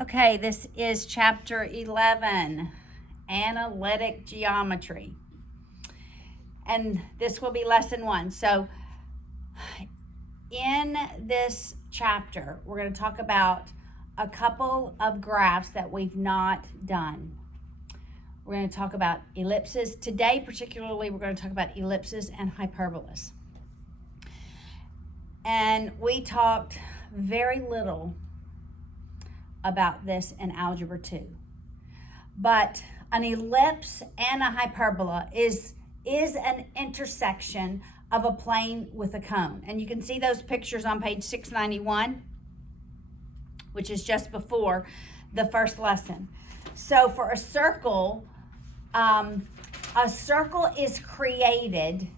Okay, this is chapter 11, analytic geometry. And this will be lesson 1. So in this chapter, we're going to talk about a couple of graphs that we've not done. We're going to talk about ellipses. Today, particularly, we're going to talk about ellipses and hyperbolas. And we talked very little about this in Algebra 2. But an ellipse and a hyperbola is an intersection of a plane with a cone. And you can see those pictures on page 691, which is just before the first lesson. So for a circle is created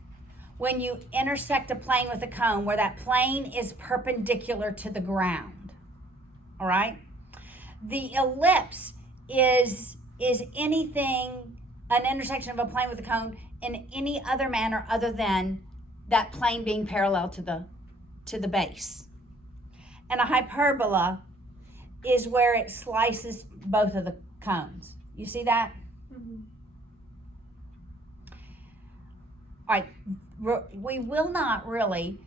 when you intersect a plane with a cone where that plane is perpendicular to the ground. All right? The ellipse is anything, an intersection of a plane with a cone in any other manner other than that plane being parallel to the base. And a hyperbola is where it slices both of the cones. You see that? Mm-hmm. All right, we will not really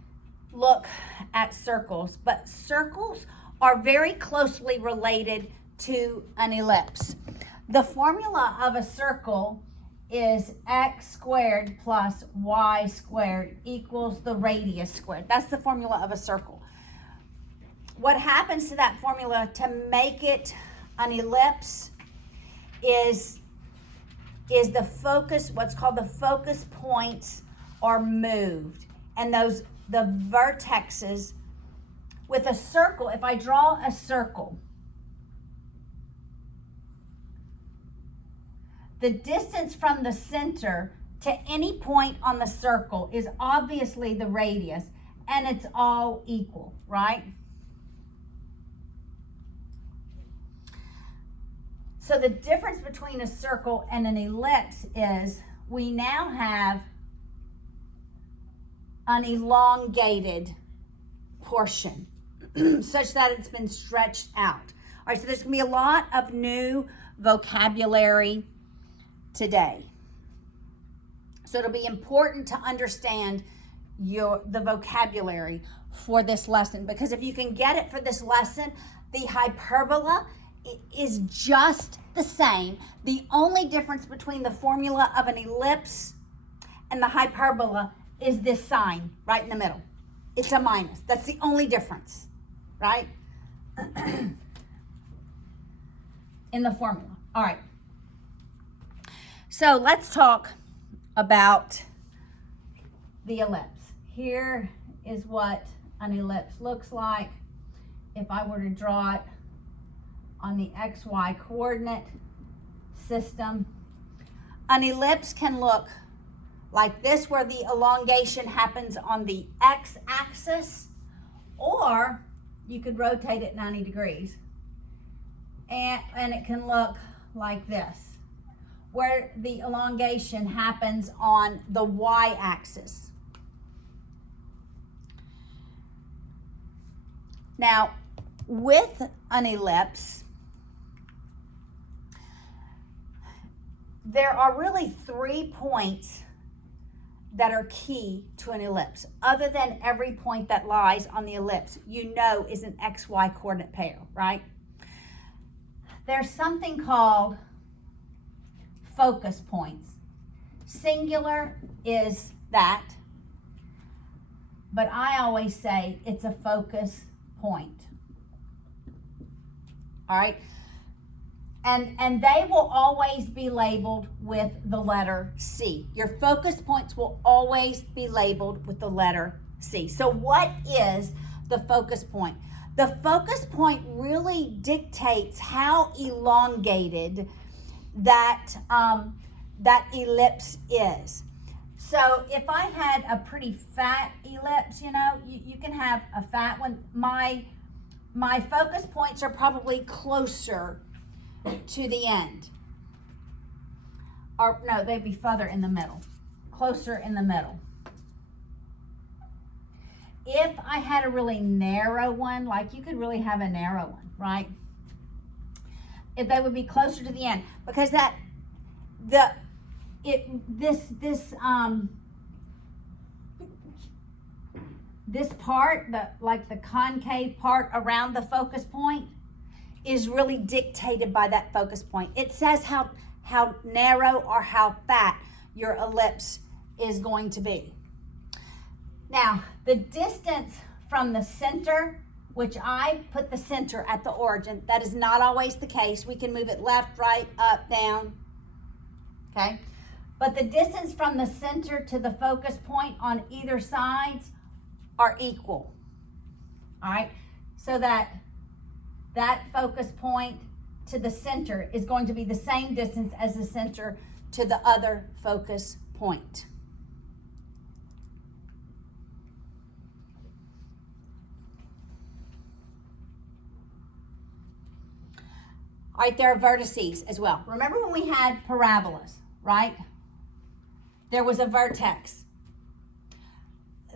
look at circles, but circles are very closely related to an ellipse. The formula of a circle is x squared plus y squared equals the radius squared. That's the formula of a circle. What happens to that formula to make it an ellipse is the focus, what's called the focus points are moved. And the vertices with a circle, if I draw a circle, the distance from the center to any point on the circle is obviously the radius, and it's all equal, right? So the difference between a circle and an ellipse is we now have an elongated portion such that it's been stretched out. All right, so there's going to be a lot of new vocabulary today. So it'll be important to understand the vocabulary for this lesson, because if you can get it for this lesson, the hyperbola is just the same. The only difference between the formula of an ellipse and the hyperbola is this sign right in the middle. It's a minus. That's the only difference, right? In the formula. All right. So let's talk about the ellipse. Here is what an ellipse looks like if I were to draw it on the XY coordinate system. An ellipse can look like this, where the elongation happens on the x-axis, or you could rotate it 90 degrees. And it can look like this, where the elongation happens on the y-axis. Now, with an ellipse, there are really 3 points that are key to an ellipse, other than every point that lies on the ellipse, you know, is an XY coordinate pair, right? There's something called focus points. Singular is that, but I always say it's a focus point. All right? And they will always be labeled with the letter C. Your focus points will always be labeled with the letter C. So what is the focus point? The focus point really dictates how elongated that ellipse is. So if I had a pretty fat ellipse, you know, you can have a fat one. My focus points are probably closer to the end. Or no, they'd be further in the middle. Closer in the middle. If I had a really narrow one, like you could really have a narrow one, right? if they would be closer to the end, because this part, the concave part around the focus point, is really dictated by that focus point. It says how narrow or how fat your ellipse is going to be. Now, the distance from the center, which I put the center at the origin, that is not always the case. We can move it left, right, up, down, okay? But the distance from the center to the focus point on either sides are equal, all right? So that focus point to the center is going to be the same distance as the center to the other focus point. All right, there are vertices as well. Remember when we had parabolas, right? There was a vertex.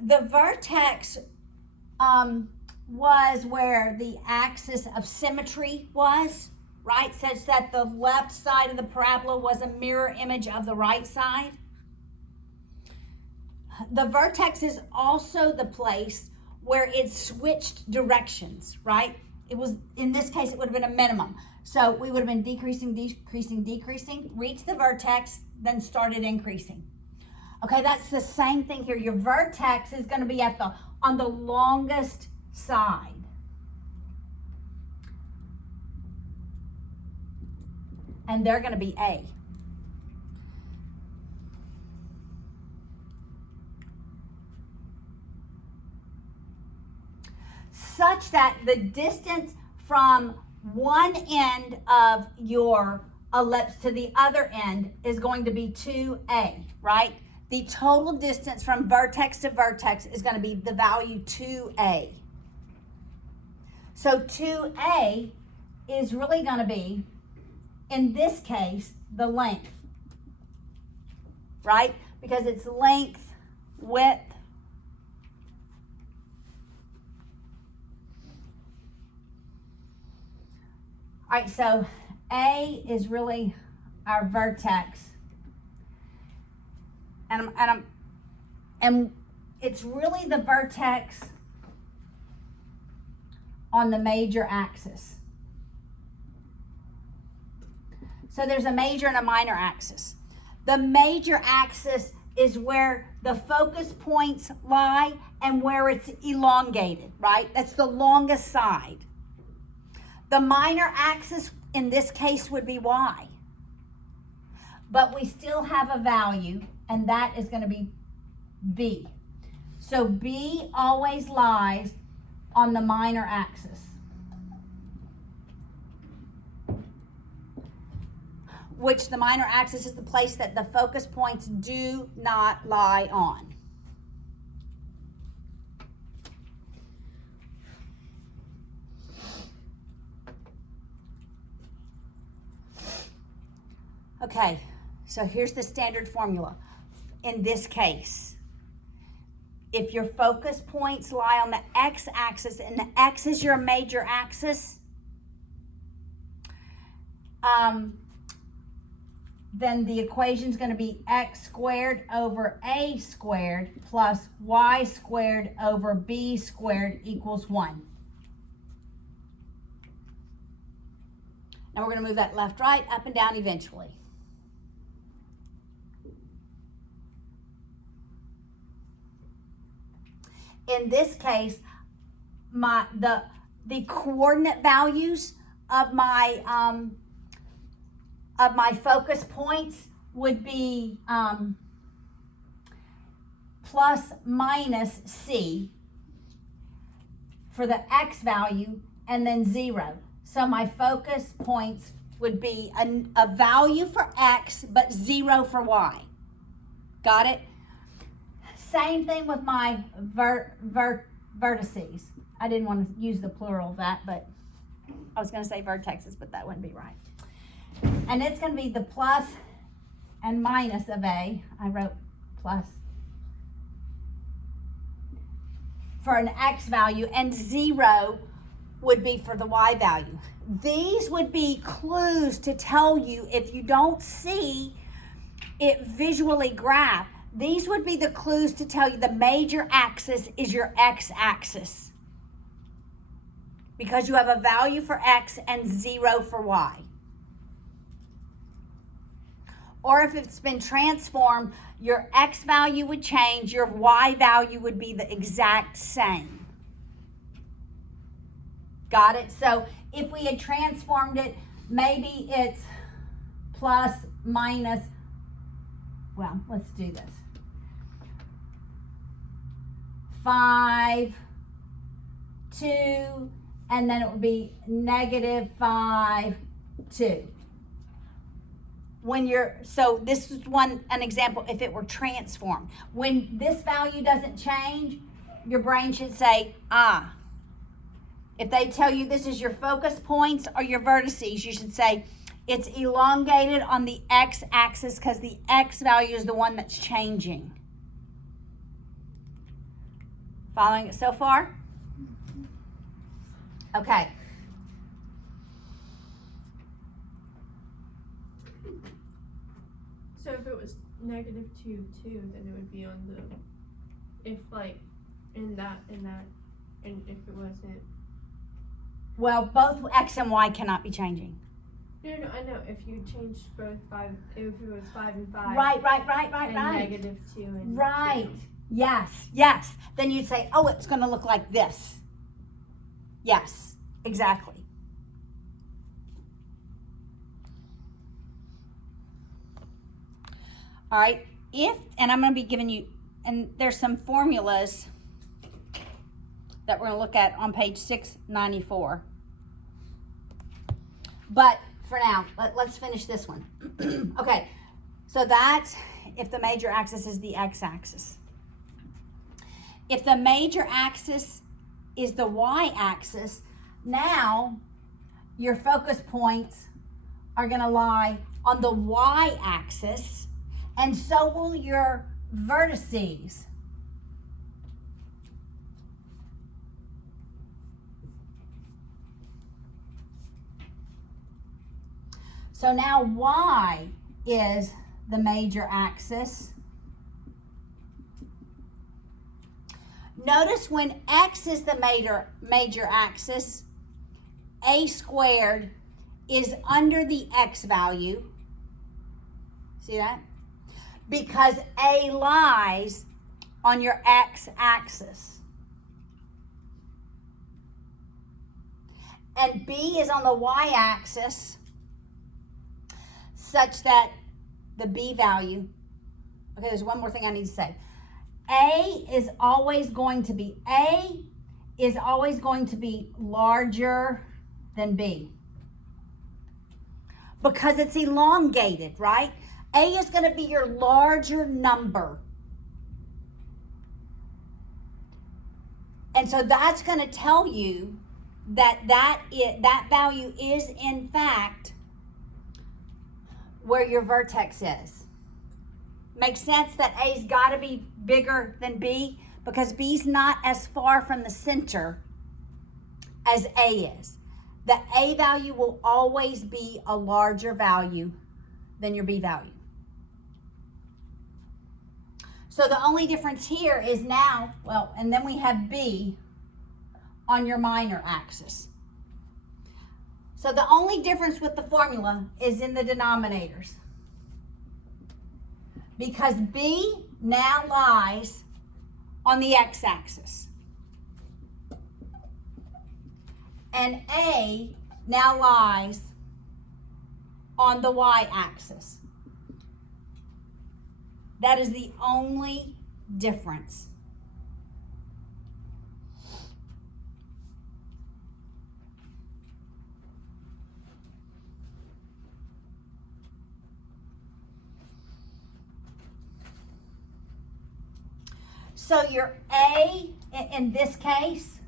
The vertex was where the axis of symmetry was, right? Such that the left side of the parabola was a mirror image of the right side. The vertex is also the place where it switched directions, right? It was, in this case, it would have been a minimum. So we would have been decreasing, reached the vertex, then started increasing. Okay, that's the same thing here. Your vertex is going to be on the longest side. And they're going to be A. Such that the distance from one end of your ellipse to the other end is going to be 2A, right? The total distance from vertex to vertex is going to be the value 2A. So 2A is really going to be, in this case, the length, right? Because it's length, width, all right, so A is really our vertex. And it's really the vertex on the major axis. So there's a major and a minor axis. The major axis is where the focus points lie and where it's elongated, right? That's the longest side. The minor axis in this case would be Y. But we still have a value, and that is going to be B. So B always lies on the minor axis. Which the minor axis is the place that the focus points do not lie on. Okay, so here's the standard formula. In this case, if your focus points lie on the x-axis and the x is your major axis, then the equation is going to be x squared over a squared plus y squared over b squared equals 1. Now we're going to move that left, right, up and down eventually. In this case, the coordinate values of my focus points would be plus minus c for the x value and then 0. So my focus points would be a value for x but 0 for y. Got it? Same thing with my vertices. I didn't want to use the plural of that, but I was going to say vertexes, but that wouldn't be right. And it's going to be the plus and minus of A. I wrote plus for an x value and 0 would be for the y value. These would be clues to tell you if you don't see it visually graphed. These would be the clues to tell you the major axis is your x-axis, because you have a value for x and 0 for y. Or if it's been transformed, your x value would change, your y value would be the exact same. Got it? So if we had transformed it, maybe it's plus, minus, well, let's do this. 5, 2, and then it would be -5, 2. So this is an example if it were transformed. When this value doesn't change, your brain should say, If they tell you this is your focus points or your vertices, you should say it's elongated on the x-axis because the x value is the one that's changing. Following it so far? Okay. So if it was -2, 2, then it would be on the, if like, in that, and if it wasn't. Well, both x and y cannot be changing. No, I know. If you changed both 5, if it was 5 and 5. Right. And -2 and Right. 2. Yes. Then you'd say, oh, it's going to look like this. Yes, exactly. All right, and I'm going to be giving you, and there's some formulas that we're going to look at on page 694. But for now, let's finish this one. Okay, so that's if the major axis is the x-axis. If the major axis is the y-axis, now your focus points are going to lie on the y-axis, and so will your vertices. So now y is the major axis. Notice when x is the major axis, a squared is under the x value. See that? Because a lies on your x-axis. And b is on the y-axis, such that the b value, okay, there's one more thing I need to say. A is always going to be larger than B, because it's elongated, right? A is going to be your larger number. And so that's going to tell you that value is in fact where your vertex is. Makes sense that A's got to be bigger than B, because B's not as far from the center as A is. The A value will always be a larger value than your B value. So the only difference here is now, well, and then we have B on your minor axis. So the only difference with the formula is in the denominators, because B now lies on the x-axis and A now lies on the y-axis. That is the only difference. So your A, in this case,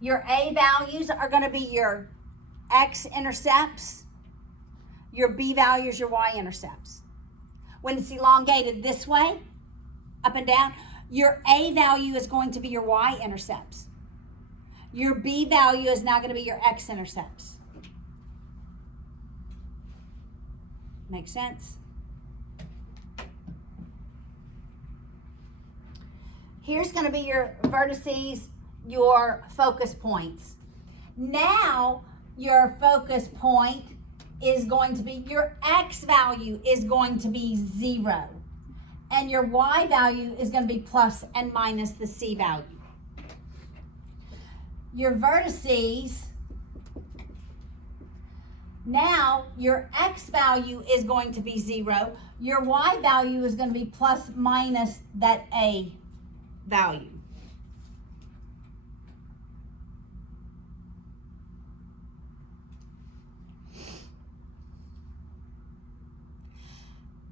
your A values are going to be your x-intercepts. Your B values, your y-intercepts. When it's elongated this way, up and down, your A value is going to be your y-intercepts. Your B value is now going to be your x-intercepts. Make sense? Here's going to be your vertices, your focus points. Now, your focus point is going to be, your x value is going to be 0. And your y value is going to be plus and minus the c value. Your vertices, now your x value is going to be 0. Your y value is going to be plus minus that a value.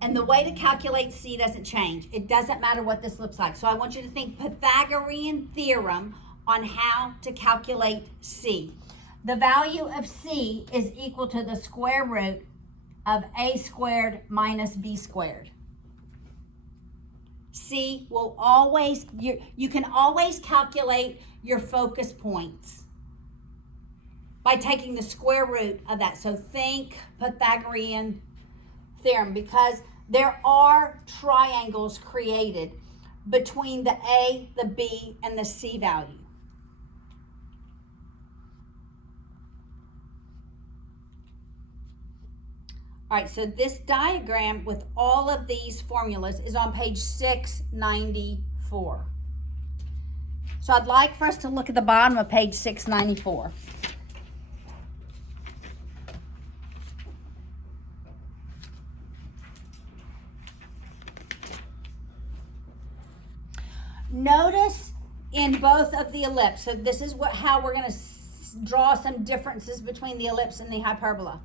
And the way to calculate C doesn't change. It doesn't matter what this looks like. So I want you to think Pythagorean theorem on how to calculate C. The value of C is equal to the square root of a squared minus b squared. C will always, you can always calculate your focus points by taking the square root of that. So think Pythagorean theorem, because there are triangles created between the A, the B, and the C value. All right, so this diagram with all of these formulas is on page 694. So I'd like for us to look at the bottom of page 694. Notice in both of the ellipse, so this is how we're going to draw some differences between the ellipse and the hyperbola.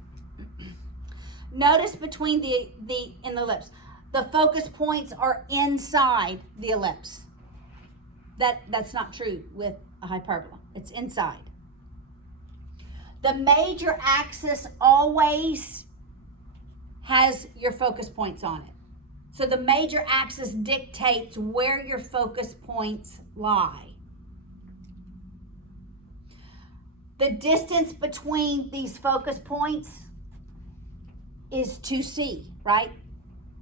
Notice between in the ellipse, the focus points are inside the ellipse. That's not true with a hyperbola. It's inside. The major axis always has your focus points on it. So the major axis dictates where your focus points lie. The distance between these focus points is 2c, right?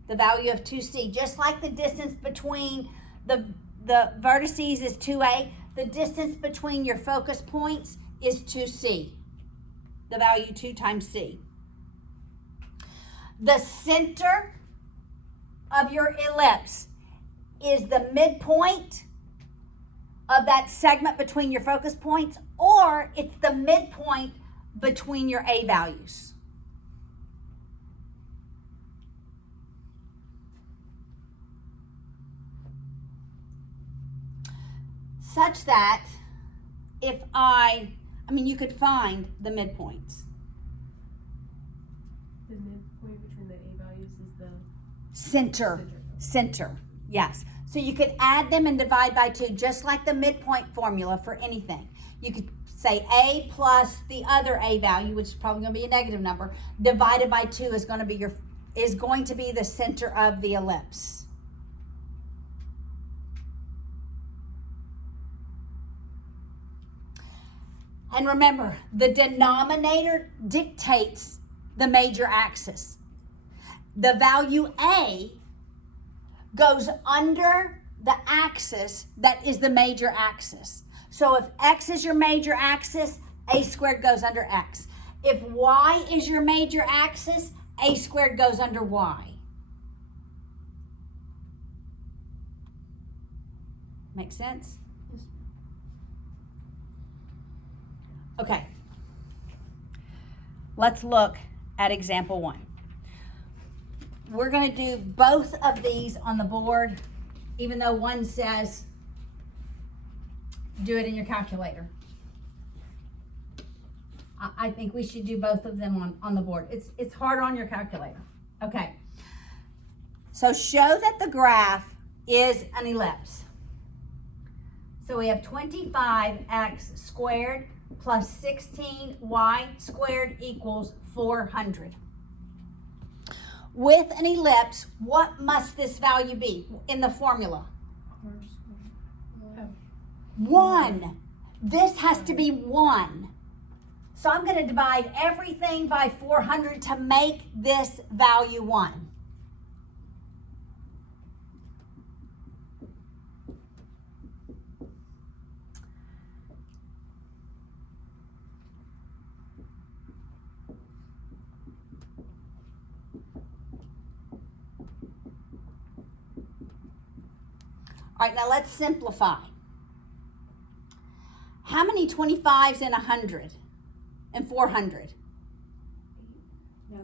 The value of 2c. Just like the distance between the vertices is 2a, the distance between your focus points is 2c. The value 2 times c. The center of your ellipse is the midpoint of that segment between your focus points, or it's the midpoint between your A values. Such that if you could find the midpoints. The midpoint between the A values is the Center, yes. So you could add them and divide by 2, just like the midpoint formula for anything. You could say A plus the other A value, which is probably going to be a negative number, divided by 2 is going to be the center of the ellipse. And remember, the denominator dictates the major axis. The value A goes under the axis that is the major axis. So if X is your major axis, A squared goes under X. If Y is your major axis, A squared goes under Y. Make sense? Okay. Let's look at example 1. We're going to do both of these on the board, even though one says do it in your calculator. I think we should do both of them on the board. It's hard on your calculator. Okay. So show that the graph is an ellipse. So we have 25x squared plus 16y squared equals 400. With an ellipse, what must this value be in the formula? 1. This has to be 1. So I'm going to divide everything by 400 to make this value 1. All right, now let's simplify. How many 25s in 100 and 400? No.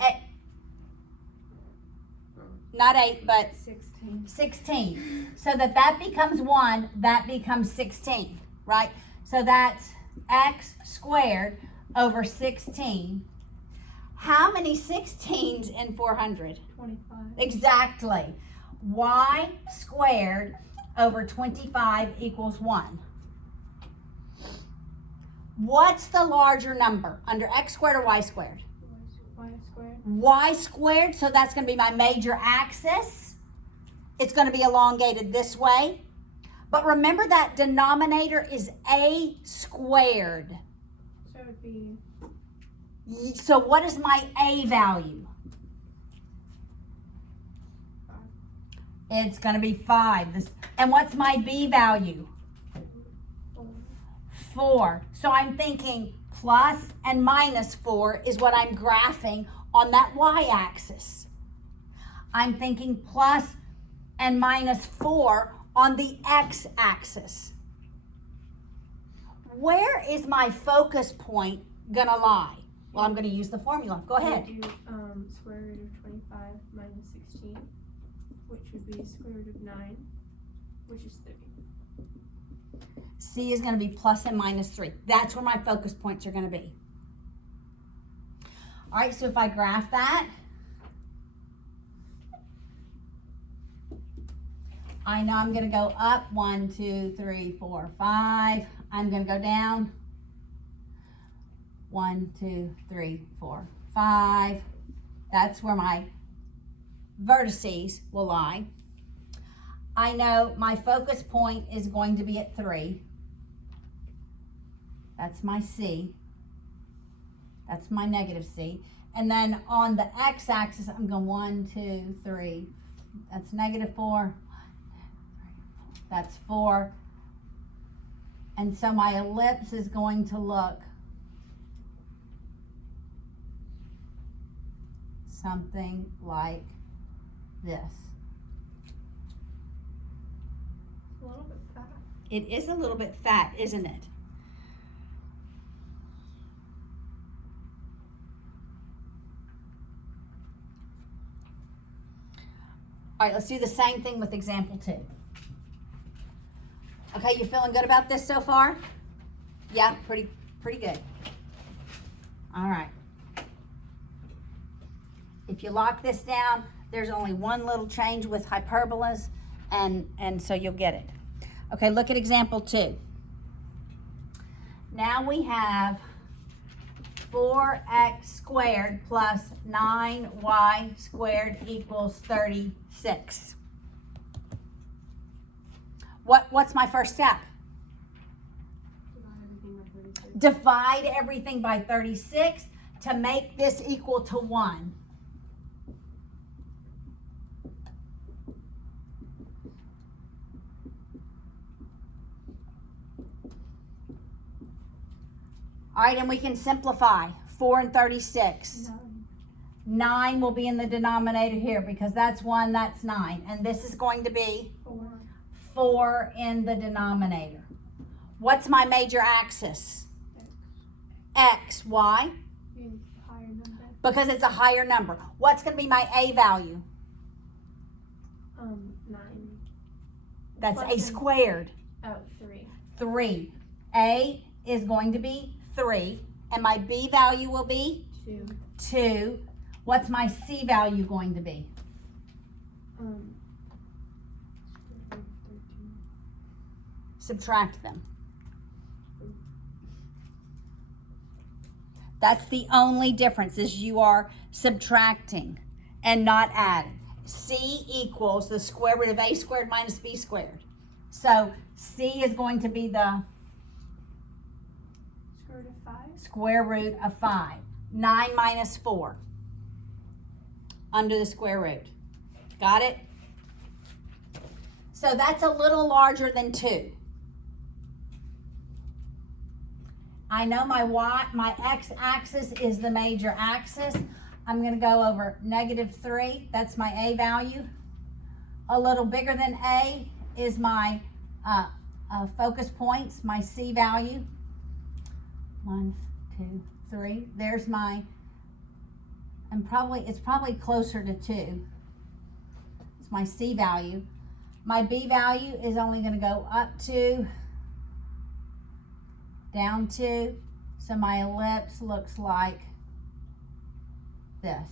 Not 8, but 16. 16. So that becomes 1, that becomes 16, right? So that's x squared over 16. How many 16s in 400? 25. Exactly. Y squared over 25 equals 1. What's the larger number, under x squared or y squared? Y squared. Y squared, so that's going to be my major axis. It's going to be elongated this way. But remember that denominator is a squared. So it would be So what is my a value? 5. It's going to be 5. And what's my b value? 4. 4. So I'm thinking plus and minus 4 is what I'm graphing on that y-axis. I'm thinking plus and minus 4 on the x-axis. Where is my focus point gonna lie? Well, I'm gonna use the formula. Go ahead. Do square root of 25 minus 16, which would be square root of 9, which is 30. C is gonna be plus and minus 3. That's where my focus points are gonna be. All right, so if I graph that, I know I'm gonna go up 1, 2, 3, 4, 5. I'm gonna go down 1, 2, 3, 4, 5. That's where my vertices will lie. I know my focus point is going to be at 3. That's my C. That's my negative C. And then on the x-axis, I'm going 1, 2, 3. That's negative 4. That's 4. And so my ellipse is going to look something like this. It's a little bit fat. It is a little bit fat, isn't it? All right, let's do the same thing with example 2. Okay, you feeling good about this so far? Yeah, pretty good. All right. If you lock this down, there's only one little change with hyperbolas, and so you'll get it. Okay, look at example 2. Now we have 4x squared plus 9y squared equals 36. What's my first step? Divide everything by 36. Divide everything by 36 to make this equal to 1. All right, and we can simplify 4 and 36. 9 will be in the denominator here because that's 1, that's 9. And this is going to be 4. 4 in the denominator. What's my major axis? X. Why? Is higher number. Because it's a higher number. What's going to be my A value? 9. That's Plus A and- squared. Oh, 3. 3. A is going to be 3. And my B value will be 2. 2. What's my C value going to be? 13. Subtract them. That's the only difference, is you are subtracting and not adding. C equals the square root of A squared minus B squared. So C is going to be the square root of 5. 9 minus 4 under the square root. Got it? So that's a little larger than 2. I know my x-axis is the major axis. I'm going to go over -3. That's my a value. A little bigger than a is my focus points, my c value. 1, 2, 3. There's my, it's probably closer to 2. It's my c value. My b value is only going to go up 2, down 2. So my ellipse looks like this.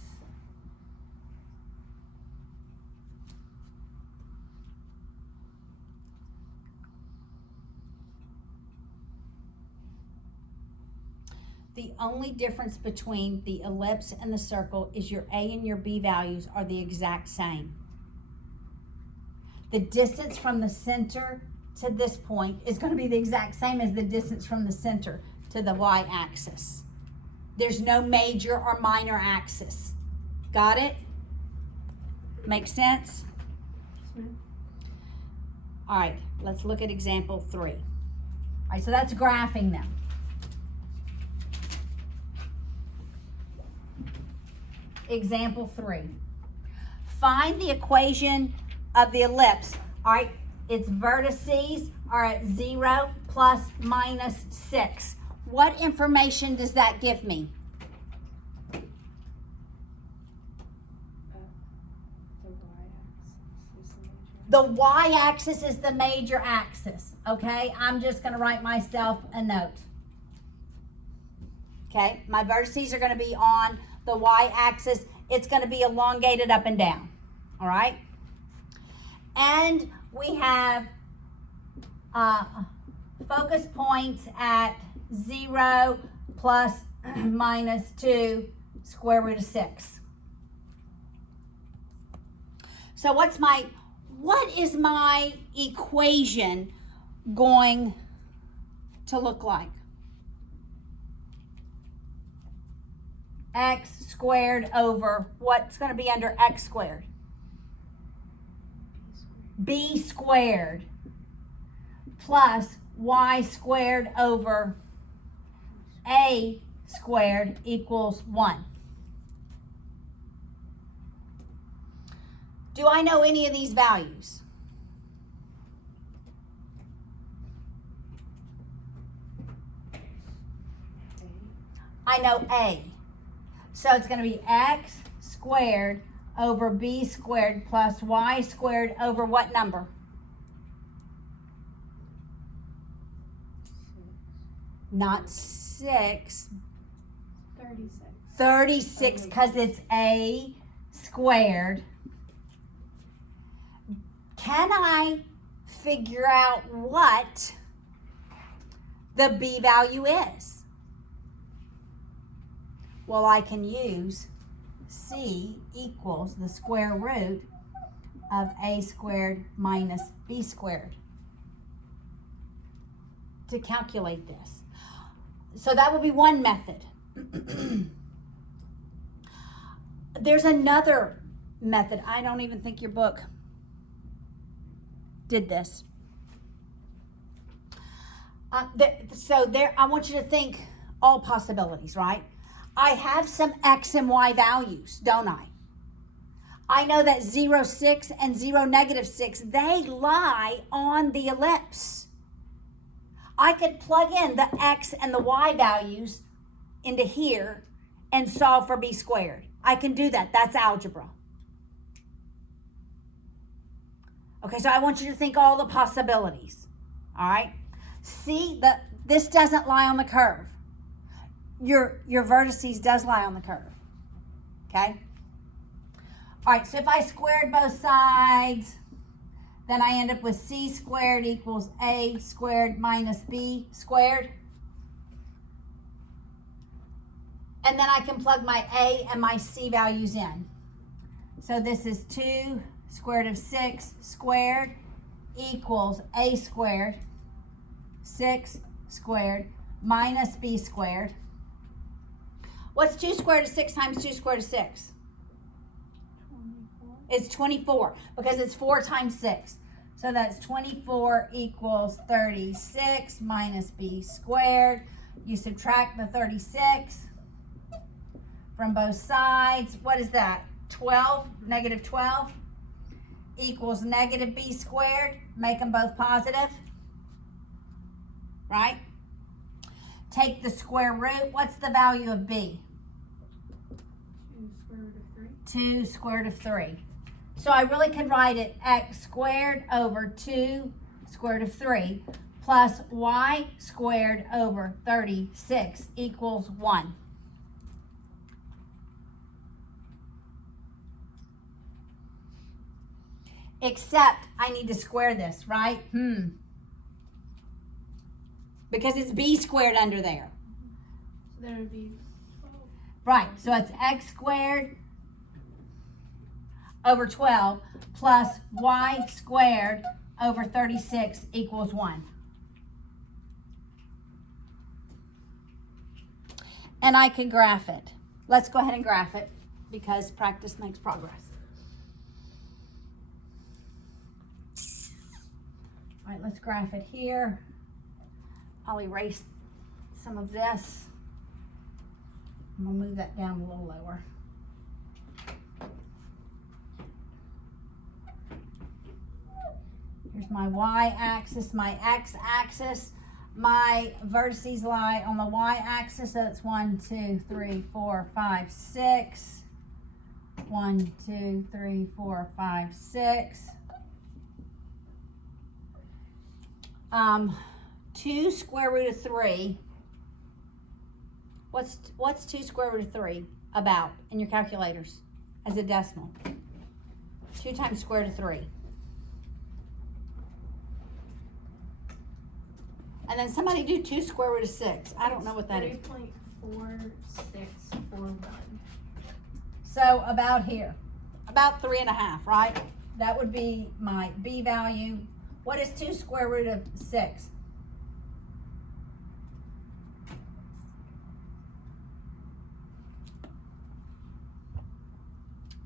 The only difference between the ellipse and the circle is your A and your B values are the exact same. The distance from the center to this point is going to be the exact same as the distance from the center to the y-axis. There's no major or minor axis. Got it? Make sense? All right, let's look at example 3. All right, so that's graphing them. Example 3. Find the equation of the ellipse. All right, its vertices are at 0, plus, minus 6. What information does that give me? The y-axis is the major axis, okay? I'm just going to write myself a note. Okay, my vertices are going to be on the y-axis. It's going to be elongated up and down, all right? And we have focus points at 0, plus, minus 2, square root of 6. So what is my equation going to look like? X squared over, what's going to be under x squared? B squared plus y squared over a squared equals 1. Do I know any of these values? I know A. So it's going to be x squared over b squared plus y squared over what number? Not 6. 36. 36, because it's a squared. Can I figure out what the b value is? Well, I can use c equals the square root of a squared minus b squared to calculate this. So that would be one method. There's another method. I don't even think your book did this. I want you to think all possibilities, right? I have some x and y values, don't I? I know that 0, 6 and 0, negative 6, they lie on the ellipse. I could plug in the x and the y values into here and solve for b squared. I can do that. That's algebra. Okay, so I want you to think all the possibilities. All right? See, this doesn't lie on the curve. Your vertices does lie on the curve. Okay? All right, so if I squared both sides, then I end up with c squared equals a squared minus b squared. And then I can plug my a and my c values in. So this is 2 square root of 6 squared equals a squared, 6 squared minus b squared. What's 2 squared root of 6 times 2 squared root of 6? 24. It's 24 because it's 4 times 6. So that's 24 equals 36 minus b squared. You subtract the 36 from both sides. What is that? 12, negative 12 equals negative b squared. Make them both positive. Right? Take the square root. What's the value of b? 2 square root of 3. 2 square root of 3. So I really could write it x squared over 2 square root of 3 plus y squared over 36 equals 1. Except I need to square this, right? Because it's b squared under there. So there would be 12. Right, so it's x squared over 12 plus y squared over 36 equals 1. And I can graph it. Let's go ahead and graph it because practice makes progress. All right, let's graph it here. I'll erase some of this. I'm gonna move that down a little lower. Here's my y-axis, my x-axis. My vertices lie on the y-axis, so it's 1, 2, 3, 4, 5, 6. 1, 2, 3, 4, 5, 6. 2 square root of 3. What's 2 square root of 3 about in your calculators as a decimal? 2 times square root of 3. And then somebody do 2 square root of 6. I don't know what that is. 3.4641. So about here, about 3.5, right? That would be my b value. What is 2 square root of 6?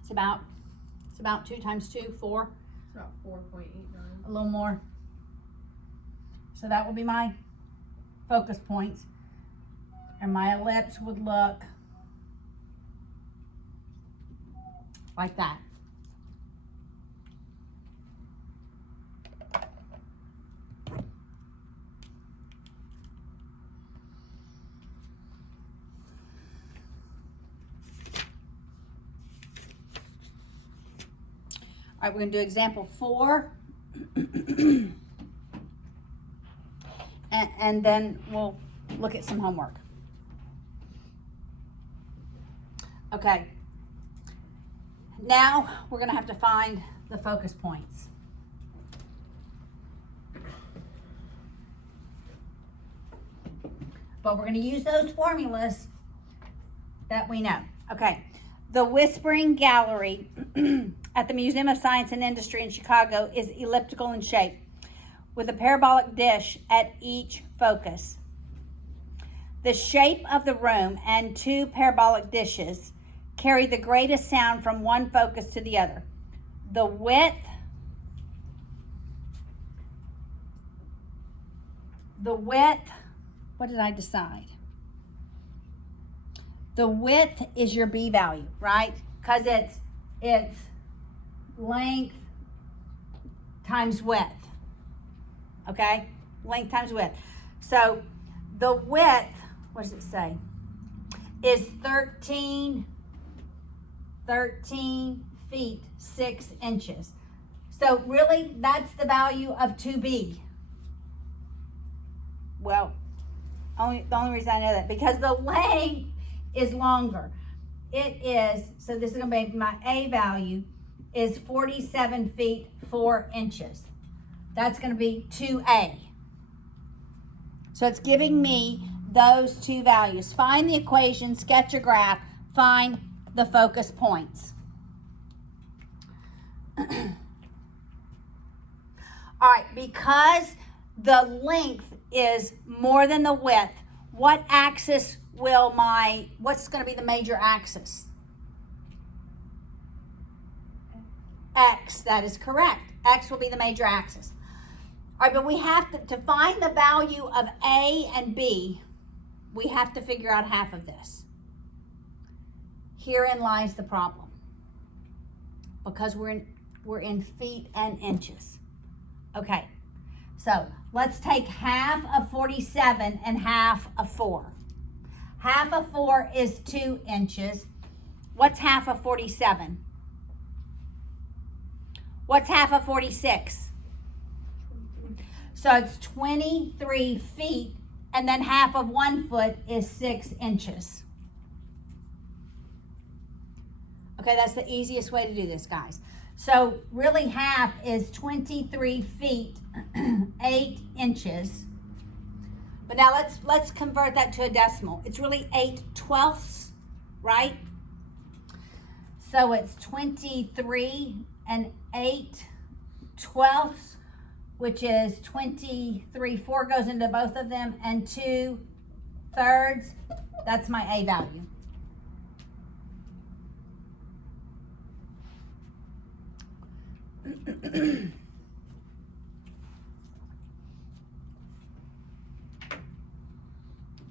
It's about 2 times 2, 4. It's about 4.89. A little more. So that will be my focus points. And my ellipse would look like that. All right, we're going to do example 4. And then we'll look at some homework. Okay. Now we're going to have to find the focus points. But we're going to use those formulas that we know. Okay. The Whispering Gallery at the Museum of Science and Industry in Chicago is elliptical in shape, with a parabolic dish at each focus. The shape of the room and 2 parabolic dishes carry the greatest sound from one focus to the other. The width what did I decide? The width is your b value, right? Because it's length times width. Okay? Length times width. So the width, what does it say? Is 13 feet 6 inches. So really, that's the value of 2b. Well, the only reason I know that, because the length is longer. It is, so this is going to be my a value, is 47 feet 4 inches. That's going to be 2a. So it's giving me those 2 values. Find the equation, sketch a graph, find the focus points. All right, because the length is more than the width, what axis will what's going to be the major axis? X, that is correct. X will be the major axis. All right, but we have to find the value of A and B, we have to figure out half of this. Herein lies the problem. Because we're in feet and inches. Okay, so let's take half of 47 and half of 4. Half of 4 is 2 inches. What's half of 47? What's half of 46? So it's 23 feet, and then half of 1 foot is 6 inches. Okay, that's the easiest way to do this, guys. So really half is 23 feet, 8 inches. But now let's convert that to a decimal. It's really 8/12, right? So it's 23 and 8/12, which is 23. 4 goes into both of them, and 2/3. That's my A value.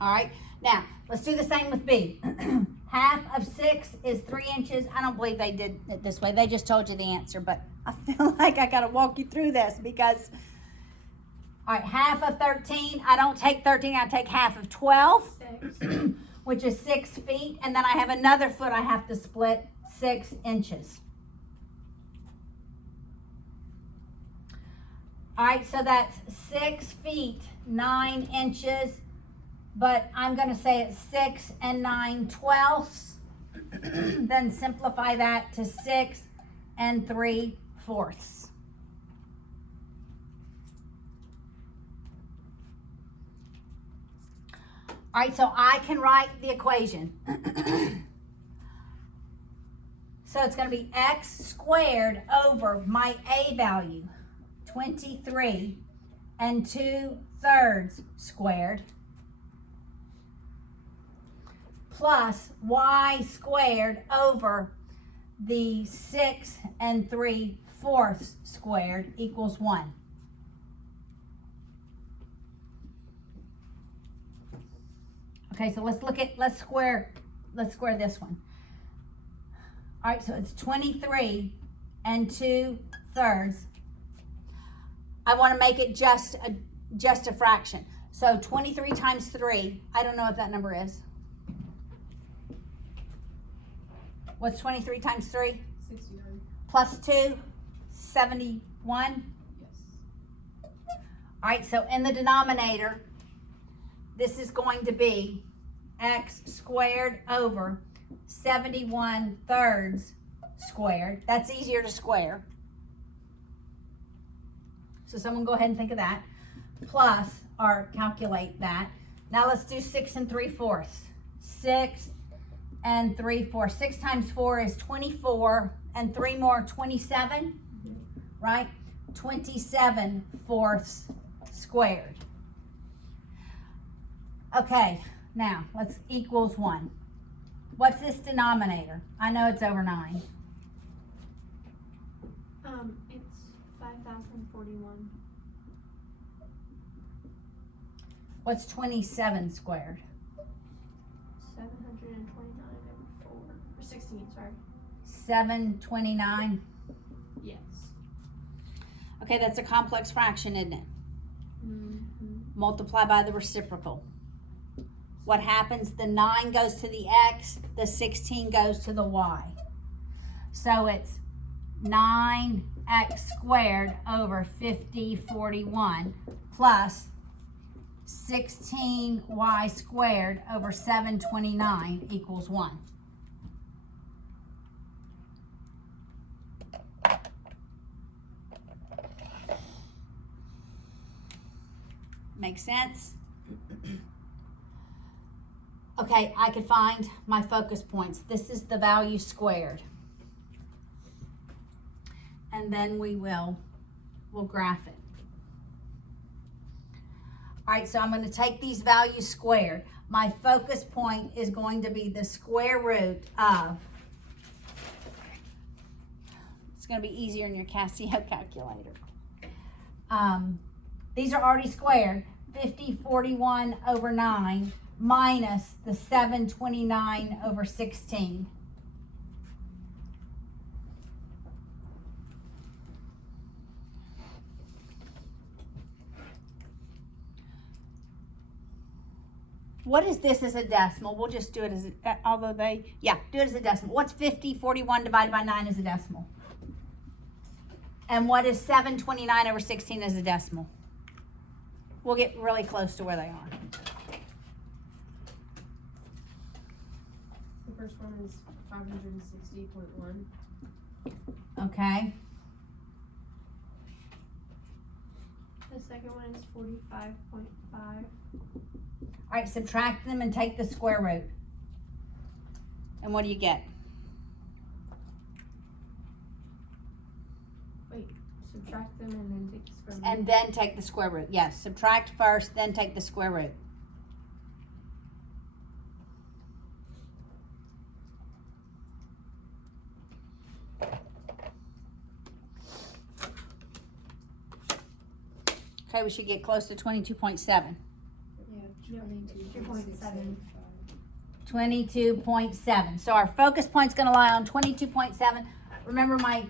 All right, now let's do the same with B. Half of 6 is 3 inches. I don't believe they did it this way. They just told you the answer, but I feel like I got to walk you through this because, all right, half of 13, I don't take 13, I take half of 12, 6. which is 6 feet, and then I have another foot I have to split, 6 inches. All right, so that's 6 feet, 9 inches, but I'm going to say it's 6 and 9/12. Then simplify that to 6 and 3/4. All right, so I can write the equation. So it's going to be x squared over my A value, 23 and 2/3 squared, plus y squared over the 6 and 3/4 squared equals 1. Okay, so let's square this one. All right, so it's 23 and 2/3. I want to make it just a fraction. So 23 times 3, I don't know what that number is. What's 23 times 3? 69. Plus 2, 71. Yes. All right, so in the denominator, this is going to be x squared over 71/3 squared. That's easier to square. So someone go ahead and think of that. Plus, or calculate that. Now let's do 6 and 3/4. 6 and 3/4. 6 times 4 is 24, and 3 more, 27, right? 27/4 squared. Okay, now let's equals 1. What's this denominator? I know it's over 9. It's 5,041. What's 27 squared? 729 over 4. Or 16, sorry. 729. Yes. Okay, that's a complex fraction, isn't it? Mm-hmm. Multiply by the reciprocal. What happens? The 9 goes to the x, the 16 goes to the y. So it's 9x squared over 5041 plus 16y squared over 729 equals 1. Make sense? Okay, I could find my focus points. This is the value squared. And then we'll graph it. All right, so I'm going to take these values squared. My focus point is going to be the square root of, it's going to be easier in your Casio calculator. These are already squared. 5041 over 9 minus the 729 over 16. What is this as a decimal? We'll just do it as, although do it as a decimal. What's 5041 divided by 9 as a decimal? And what is 729 over 16 as a decimal? We'll get really close to where they are. The first one is 560.1. Okay. The second one is 45.5. All right, subtract them and take the square root. And what do you get? Wait, subtract them and then take the square root. And then take the square root. Yes, subtract first, then take the square root. Okay, we should get close to 22.7. Yeah, 2.7. 22.7. So our focus point's going to lie on 22.7. Remember my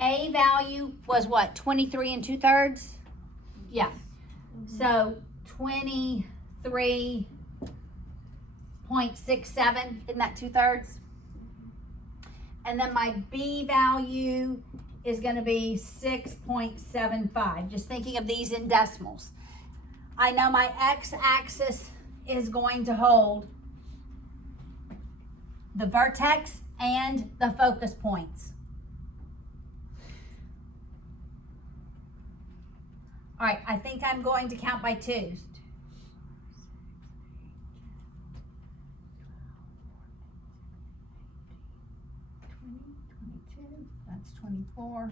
A value was what? 23 2/3? Yeah. So 23.67, isn't that 2/3? And then my B value is going to be 6.75. Just thinking of these in decimals. I know my x-axis is going to hold the vertex and the focus points. All right, I think I'm going to count by twos. That's 24.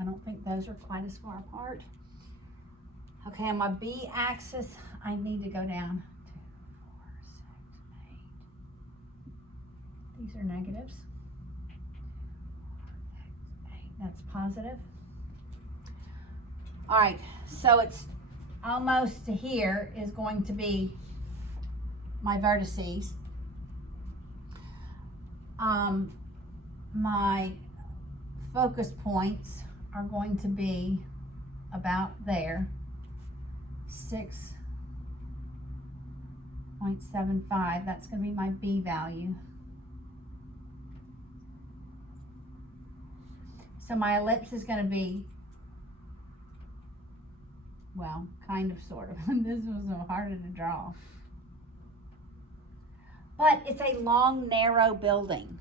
I don't think those are quite as far apart. Okay, on my B axis, I need to go down. 2, 4, 6, 8. These are negatives. 8, that's positive. All right, so it's almost to here is going to be my vertices. My focus points are going to be about there, 6.75. That's going to be my B value. So my ellipse is going to be, well, kind of, sort of. This was harder to draw. But it's a long, narrow building.